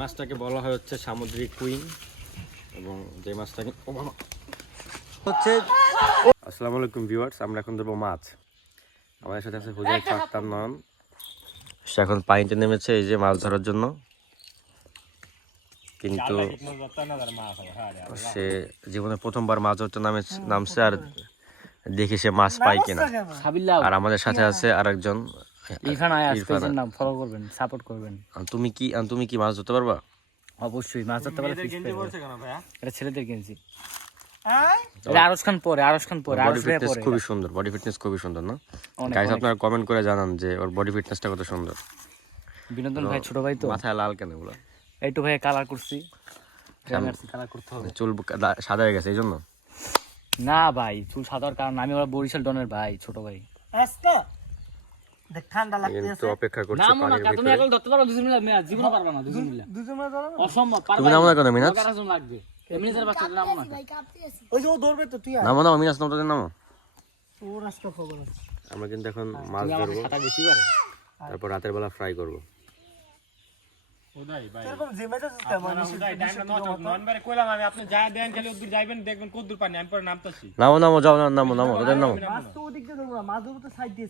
মাছটাকে বলা হয় হচ্ছে সামুদ্রিক কুইন এবং যে মাছটাকে হচ্ছে। আসসালামু আলাইকুম ভিউয়ার্স, আমরা এখন ধরবো মাছ। আমাদের সাথে আছে হুজাইফা আক্তার নয়ন। সে এখন পানিতে নেমেছে এই যে মাছ ধরার জন্য, কিন্তু সে জীবনে প্রথমবার মাছ ধরতে নামছে আর দেখি সে মাছ পায় কিনা। আর আমাদের সাথে আছে আরেকজন নাম ফলো করবেন, সাপোর্ট করবেন। তুমি কি মাছ ধরতে পারবা? অবশ্যই মাছ ধরতে পারলে এটা ছেলেদের গেঞ্জি। আরশ খান পরে বডি ফিটনেস খুবই সুন্দর, বডি ফিটনেস খুবই সুন্দর না গাইস? আপনারা কমেন্ট করে জানান যে ওর বডি ফিটনেসটা কত সুন্দর। বিনোদন ভাই ছোট ভাই তো মাথায় লাল কেন এগুলো? এইটু ভাই কালার করছি, কালার করতে হবে। চুল সাদা হয়ে গেছে এই জন্য? না ভাই, চুল সাদার কারণ আমি ওরা বরিশাল ডনের ভাই, ছোট ভাই। ঠান্ডা লাগতেছে কিন্তু অপেক্ষা করছে পানির ভিতরে। তুমি এখন ধরতে পারো দুজন মিলে, মেয়া জীবন পারবা না দুজন মিলে, অসম্ভব। তুমি নামো না কেন মিনাজ? কারাজন লাগবে এমনিজের বাচ্চা নামো না। ওই যে ও ধরবে তো, তুই নামো মিনাজ, নামো নামো। ওর আজকে খবর আছে। আমরা কিন্তু এখন মাছ ধরবো, সাঁতার বেশি পারো। তারপর রাতের বেলা ফ্রাই করবো। এরকম জিমেটা সিস্টেম মানে নামো যাও, নামো তোদের নামো। মাছ তো ওদিক দিয়ে ধরবো না, মাছ ধরবো তো সাইড দিয়ে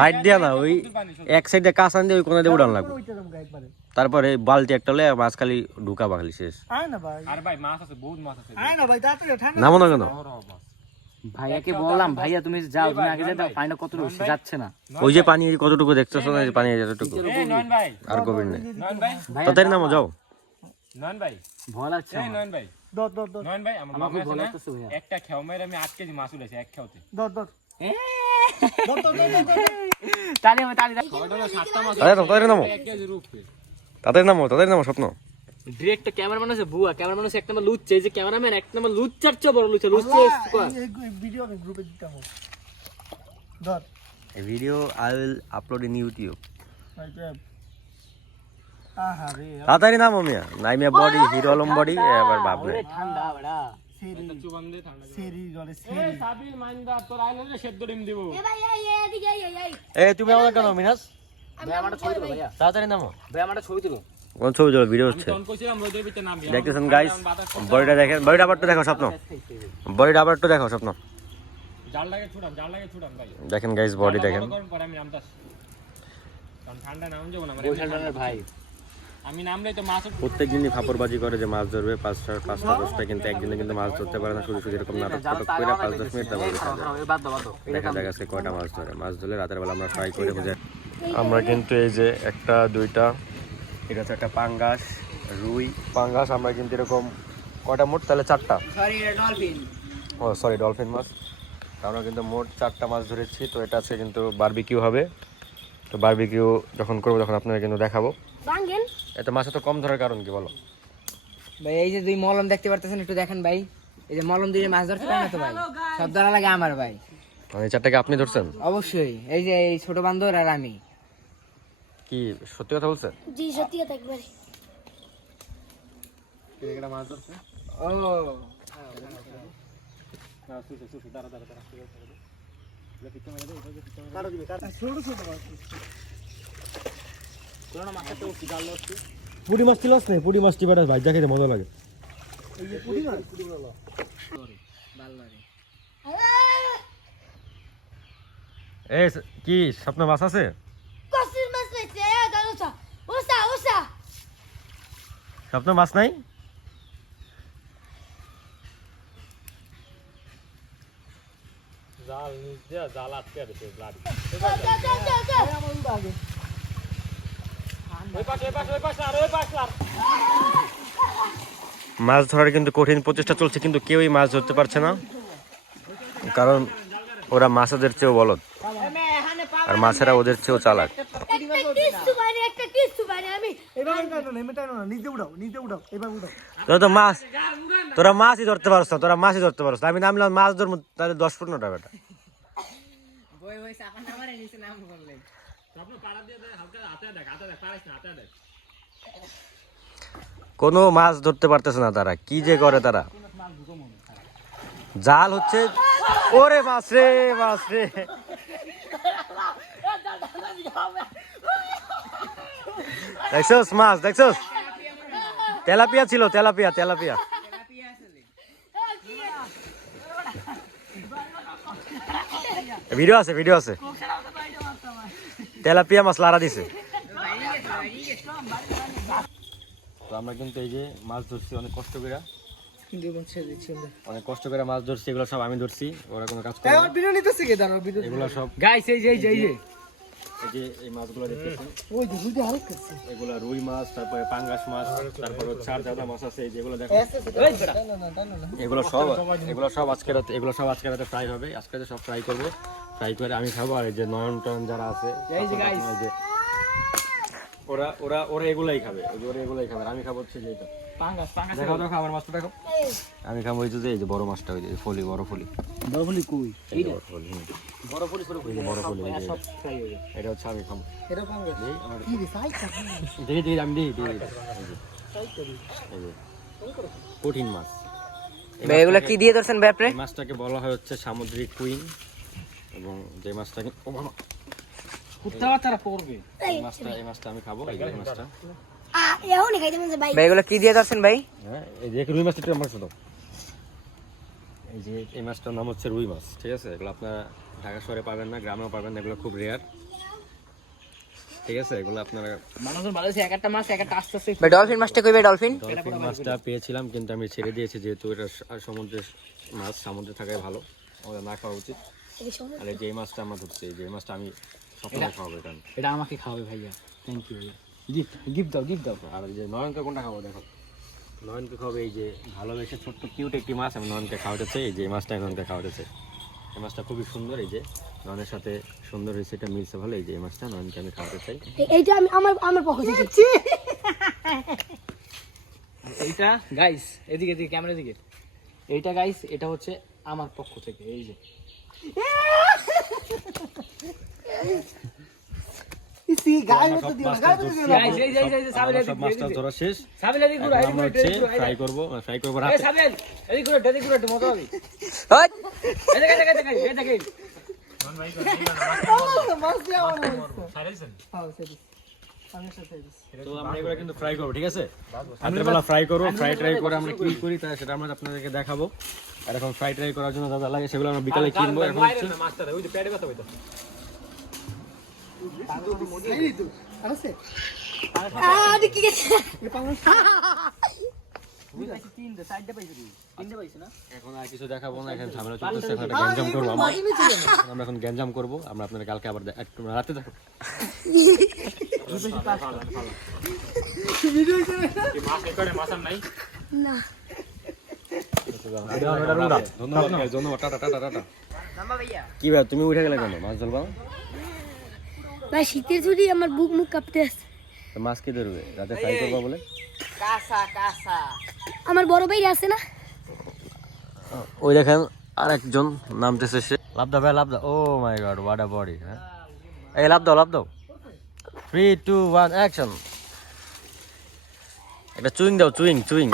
সাইড দিয়ে না, ওই এক সাইডে কাঁচান দিয়ে ওই কোণা দিয়ে উড়ান লাগবে। ওইটা দেবো একবারে। তারপরে বালতি একটা হলে মাছ খালি ঢুকা বাখালি শেষ। আয় না ভাই, আরে ভাই মাছ আছে, বহুত মাছ আছে। আয় না ভাই, তাড়াতাড়ি ঠান্ডা। নামো না কেন? ভাইয়াকে বললাম, ভাইয়া তুমি যাও, তুমি আগে যাও, পানিটা কত সে যাচ্ছে না। ওই যে পানি কতটুকু দেখতেছো না, যে পানি এতটুকু, এই নয়ন ভাই, আর গভীর নেই। নয়ন ভাই, তাদের নামো যাও। নয়ন ভাই, ভয় লাগছে এই নয়ন ভাই, দর নয়ন ভাই, আমার আমাকে মামা ভয় আছে না, লাগতেছে ভাইয়া। একটা খেও মেরে আমি 8 কেজি মাছ উঠেছি এক খেওতে। দর তালি হবে, তালি। ওটা 7টা মাছ, তাদের নামো 1 কেজি রূপে। তাদের নামো স্বপ্ন। ডিরেক্ট ক্যামেরাম্যান আছে বুয়া, ক্যামেরাম্যান আছে এক নাম্বার লুচ্চে, এই যে ক্যামেরাম্যান এক নাম্বার লুচ্চার চেয়ে বড় লুচ্চা এই ভিডিও আমি গ্রুপে দিতাম। দর video I will upload in YouTube. আহারে তাড়াতাড়ি নামো মিয়া, নাই মিয়া বডি হিরো আলম বডি এবার বাবরে। ঠান্ডা বড়া সেরি চুবান দে ঠান্ডা। সেরি গলে এই সেরি। সাবির মাইন্দা তোর আইলে সেদ্ধ ডিম দিব। তুমি আমার কেন মিনাজ? ভাই আমারটা ছবি তুলো ভাইয়া, তাড়াতাড়ি নামো। ভাই আমারটা ছবি তুলো। কোন ছবি চলো? ভিডিও হচ্ছে, তখন কইছিলাম রোদের ভিতরে নামবি। দেখতেছেন গাইস, বডিটা দেখেন, বডিটা আবার তো দেখো স্বপ্ন, বডিটা আবার তো দেখো স্বপ্ন। জাল লাগে ছুটাম ভাই। দেখেন গাইস বডি দেখেন। গরম পরে আমি নামতাস। কারণ ঠান্ডা নাম যাব না বরিশাল ডনের ভাই। আমি নামলেই তো মাছ প্রত্যেক দিনই ফাপড়বাজি করে যে মাছ ধরবে 5টা 10টা, কিন্তু একদিনে কিন্তু মাছ ধরতে পারে না। শুধু এরকম নাটক করে 5-10 মিনিট তারপর বাদ দাও দেখা যাক আজকে কয়টা মাছ ধরে। মাছ ধরলে রাতের বেলা আমরা ফ্রাই করে বুঝে। আমরা কিন্তু এই যে 1টা 2টা, এটা হচ্ছে একটা পাঙ্গাস, রুই পাঙ্গাস। আমরা কিন্তু এরকম কয়টা মোট, তাহলে 4টা, সরি ডলফিন মাছ। আমরা কিন্তু মোট 4টা মাছ ধরেছি। তো এটা আছে কিন্তু বারবিকিউ হবে। তো বারবিকিউ যখন করবো তখন আপনারা কিন্তু দেখাবো। এত মাছ তো কম ধরার কারণ কি বলো ভাই? এই যে দুই মলম দেখতে পারতেছেন, একটু দেখেন ভাই, এই যে মলম দিয়ে মাছ ধরতে পারে না তো ভাই, সব ধরা লাগে আমার ভাই। মানে 4টাকে আপনি ধরছেন? অবশ্যই, এই যে এই ছোট বান্দর আর আমি। কি সত্যি কথা বলছেন? জি সত্যি কথা একবারে। একটা মাছ ধরছে। ও পুঁটি মাছ ছিল না? পুঁটি মাছ টিপাটা ভাই দেখে মজা লাগে। এই কি স্বপ্ন মাছ আছে? কসির মাছ লাইছে দাদা ওসা স্বপ্ন মাছ নাই? জাল নিচ দিয়া জাল আটকে আছে ব্লাড। ওই পাশে আর মাছ ধরার কিন্তু কঠিন প্রচেষ্টা চলছে, কিন্তু কেউই মাছ ধরতে পারছে না, কারণ ওরা মাছেদের চেয়েও বলদ আর মাছেরা ওদের চেয়েও চালাক। একটা টিস্যু বাইরে আমি এবার টানো না, এমনি টানো না, নিচে উঠাও, এবার উঠাও। তোরা মাছই ধরতে পারছ না, তোরা মাছই ধরতে পারছ না। আমি নামলাম মাছ ধরবো, তাহলে 10-15টা বেটা। বই বই চাপা নামারে নিচে নাম বললেন। আপনি পাড়া দিয়ে দেখ, হালকা হাতে দেখ পারিস না, হাতে দেখ। কোনো মাছ ধরতে পারতেছে না তারা, কি যে করে তারা। জাল হচ্ছে, ওরে মাছ রে দেখছস মাছ দেখছস? তেলাপিয়া ছিল, তেলাপিয়া তেলাপিয়া। ভিডিও আছে, ভিডিও আছে। তেলাপিয়া মাছ লারা দিছে। তো আমরা কিন্তু এই যে মাছ ধরছি অনেক কষ্ট করে, অনেক কষ্ট করে মাছ ধরছি। এগুলো সব আমি ধরছি, ওরা কোনো কাজ করে না। ভিডিও নিতেছে কে দাঁড়াও ভিডিও এগুলো সব গাইস এই যে এই যে এই মাছগুলো দেখতেছেন, ওই যে ভিডিও হালকা করছে এগুলো রুই মাছ, তারপরে পাঙ্গাস মাছ, তারপরে চার জাদা মাছ আছে। এই যেগুলো দেখো, এগুলো সব আজকে রাতে, এগুলো সব আজকে রাতে ফ্রাই হবে। আজকে রাতে সব ফ্রাই করবো, ফ্রাই করে আমি খাবো। আর এই যে নয়ন টয়ন যারা আছে, এই যে ওরা ওরা ওরা এগুলাই খাবে, ওরা এগুলাই খাবে। আর আমি খাবো হচ্ছে যে এটা পাঙ্গাস পাঙ্গাস। দেখো দেখো আমার মাছটা দেখো। আমি খাবো এই যে এই যে বড় মাছটা, ওই যে ফলি, বড় ফলি। বড় ফুলি কই? এই যে বড় ফলি, বড় ফুলি করে এই যে বড় ফলি, এই যে সব ফ্রাই হয়ে যায়। এটা হচ্ছে আমি খাবো। এটা পাঙ্গা এই আমার কি রে সাইজ দেখি দেখি আমি দেখি দেখি, এই যে কঠিন মাছ। ভাই এগুলো কি দিয়ে ধরছেন ভাই আপনি? এই মাছটাকে বলা হয় হচ্ছে সামুদ্রিক কুইন, এবং যে মাছটাকে কুত্তা বাচ্চারা পড়বে। এই মাছটা আমি খাবো। এই যে এই মাছটা, এখনই খাইতে মন চায় ভাই। ভাই এগুলো কি দিয়ে ধরছেন ভাই? হ্যাঁ এই যে রুই মাছটা একটু আমার সাথে দাও। এই যে এই মাছটার নাম হচ্ছে রুই মাছ, ঠিক আছে? এগুলো আপনারা ঢাকা শহরে পাবেন না, গ্রামেও পাবেন না, এগুলো খুব রেয়ার, ঠিক আছে? এগুলো আপনারা মানুষের ভালো আছে, একটা মাছ একটা আস্তে আস্তে। ভাই ডলফিন মাছটা কই ভাই? ডলফিন ডলফিন মাছটা পেয়েছিলাম, কিন্তু আমি ছেড়ে দিয়েছি, যেহেতু এটা সমুদ্রের মাছ, সমুদ্রে থাকাই ভালো, আমাদের না খাওয়া উচিত। আর এই যে এই মাছটা আমরা ধরছি, এই যে এই মাছটা আমি সবসময় খাওয়াবো। এটা এটা আমাকে খাওয়াবে ভাইয়া, থ্যাংক ইউ ভাইয়া। গিফট গিফট দাও, গিফট দাও। আর এই যে নয়নকে কোনটা খাবো দেখো, নয়নকে খাবে এই যে ভালোবেসে ছোট্ট কিউট একটি মাছ আমি নয়নকে খাওয়াতেছে। এই যে এই মাছটা নয়নকে খাওয়াতেছে। এই মাছটা খুবই সুন্দর, এই যে নয়নের সাথে সুন্দর হয়েছে, এটা মিলছে ভালো। এই যে এই মাছটা নয়নকে আমি খাওয়াতে চাই। এইটা আমি আমার পক্ষ থেকে এইটা গাইস এদিকে এদিকে ক্যামেরা দিকে, এইটা গাইস এটা হচ্ছে আমার পক্ষ থেকে। এই যে ইসি গায় আমরা মতো সব দিও না মাছটা গায় ধরছি, গাইস এই যে সাবিল আমরা এদিকে সব মাছটা ধরা শেষ। সাবিল এদিকে ঘুরো, এখন এদিকে আমরা ঘুরো, হচ্ছে এদিকে ঘুরো, ফ্রাই করবো এই রাতে। সাবিল এদিকে ঘুরো, এদিকে ঘুরো, একটু মজা হবে। ওই এই দেখেন দেখেন দেখেন এই দেখেন মাছ দিয়ে আমার হ্যাঁ সেটা আমি সাথে তো আমরা এগুলো কিন্তু ফ্রাই করবো, ঠিক আছে? রাত্রেবেলা ফ্রাই করবো, ফ্রাই ট্রাই করে আমরা কি করি তা সেটা আমরা আপনাদেরকে দেখাবো। আর এখন ফ্রাই ট্রাই করার জন্য যা লাগে সেগুলো আমরা বিকালে কিনবো। এখন হচ্ছে মাছটা ওই যে পেটে ব্যথা হইতো। এই তো আছে দেখি গেছে তিনটে সাইডে পাইছো তুই, তিনটে পাইছো না? এখন আর কিছু দেখাবো না, এখন ঝামেলা চলতেছে, এখন একটা গ্যাঞ্জাম করবো আমরা। আমরা এখন গ্যাঞ্জাম করবো, আমরা আপনাদের কালকে আবার একটু রাতে দেখো। না ধন্যবাদ guys, ধন্যবাদ, টাটা টাটা টাটা। কি ভাই তুমি উঠে গেলে কেন? মাছ ধরবা? ভাই শীতের ছুটি আমার বুক মুখ কাঁপতে আছে। তো মাছ কি ধরবে? রাতে ফ্রাই করবা বলে? আমার বড় ভাই আছে না, ওই দেখেন আরেকজন নামতেছে, সে লাভ দাও ভাই, লাভ দাও। ও মাই গড, হোয়াট আ বডি। হ্যাঁ এই লাভ দাও, লাভ দাও। 3 2 1 অ্যাকশন। এটা চুইং দাও, চুইং চুইং।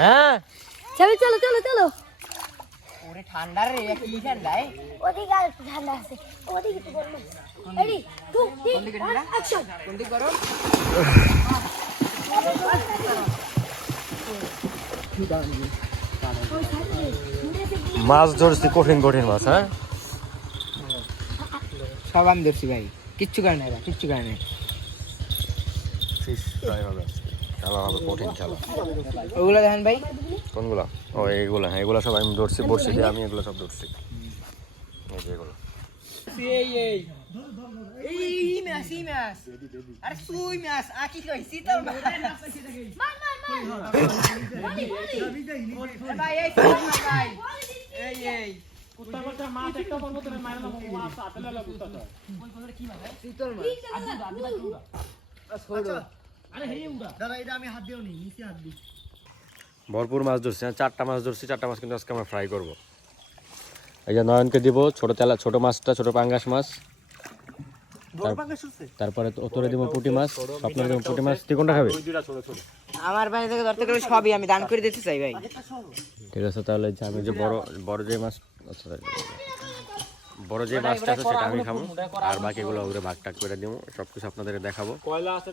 হ্যাঁ চলো চলো চলো চলো। ওরে ঠান্ডা রে, কি ঠান্ডায়? ওদিকে আর একটু ঠান্ডা আছে, ওদিকে একটু গরম আছে। Ready 2 3 1 action. কোন দিক গরম? মাছ ধরছি, কঠিন কঠিন মাছ। হ্যাঁ সব আমি ধরছি ভাই, কিচ্ছু করে নাই ভাই, কিচ্ছু করে নাই। ফিশ ফ্রাই হবে আজকে, খেলা হবে কঠিন খেলা। ওগুলো দেখেন ভাই, কোনগুলা? ও এইগুলা, হ্যাঁ এগুলো সব আমি ধরছি, বড়শি দিয়ে আমি এগুলো সব ধরছি। এই যে এগুলো এই মাছ, এই মাছ, আরে সুই মাছ, কি কই শীতল মাছ। মার মার মার ভাই এই শীতল মাছ ভাই, এই কুত্তা বাচ্চা মাছ একটা বলবো তুমি মারা না মাছ আতলে লাগা কুত্তা তো শীতল মাছ। আরে হে উড়া দাদা এটা আমি হাত দিও নি, নিচে হাত দি। ভরপুর মাছ ধরছি, হ্যাঁ 4টা মাছ ধরছি। 4টা মাছ কিন্তু আজকে আমরা ফ্রাই করবো। এই যে নয়নকে দিব ছোট তেলা, ছোট মাছটা, ছোট পাঙ্গাস মাছ। বড় পাঙ্গা শুছে তারপরে তোরে দিব পুঁটি মাছ, স্বপ্নের দিব পুঁটি মাছ। তুই কোনটা খাবি? আমার বাড়ি থেকে ধরতে গেলে সবই আমি দান করে দিতে চাই ভাই। ঠিক আছে, তাহলে যে আমি যে বড় বড় যে মাছ, আচ্ছা বড় যে মাছটা আছে সেটা আমি খাবো, আর বাকিগুলো ওগুলো ভাগ টাগ করে দিব, সব কিছু আপনাদের দেখাবো। কয়লা আছে